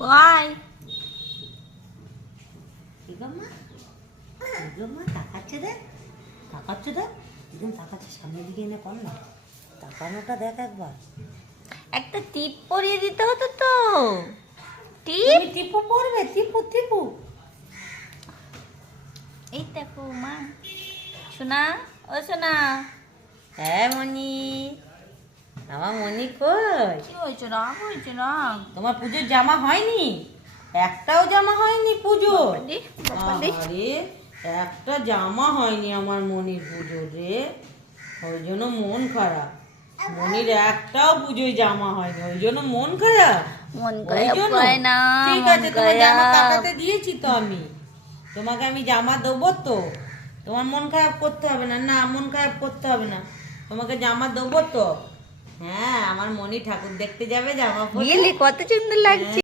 কই কি গো মা? কি গো মা? তাকাচ্ছে দেখ, তাকাচ্ছে দেখ, একদম তাকাচ্ছে, সামনের দিকে এনে কর না, তাকানোটা দেখ একবার। একটা টিপ পরিয়ে দিতে হতো তো। টিপ তুমি টিপু পড়বে? টিপু টিপু। এই দেখো মা। সোনা, ও সোনা, হ্যাঁ মনি, আমার মনি কই? কি হয়েছে? রাগ হয়েছে? রাগ? তোমার পুজোর জামা হয়নি? একটাও জামা হয়নি পুজোর? বাবারে, বাবারে। আরে একটা জামা হয়নি আমার মনির পুজোর রে, ওই জন্য মন খারাপ। মনির একটাও পুজোয় জামা হয়নি, ওই জন্য মন খারাপ। মন ওই খারাপ জন্য করে না, ঠিক মন আছে, তোমার জামা খারাপ। কাটাতে দিয়েছি তো আমি, তোমাকে আমি জামা দেবো তো, তোমার মন খারাপ করতে হবে না। না, মন খারাপ করতে হবে না, তোমাকে জামা দেবো তো। হ্যাঁ, আমার মনি ঠাকুর দেখতে যাবে, জামা পরে। গেলি, কত সুন্দর লাগছে।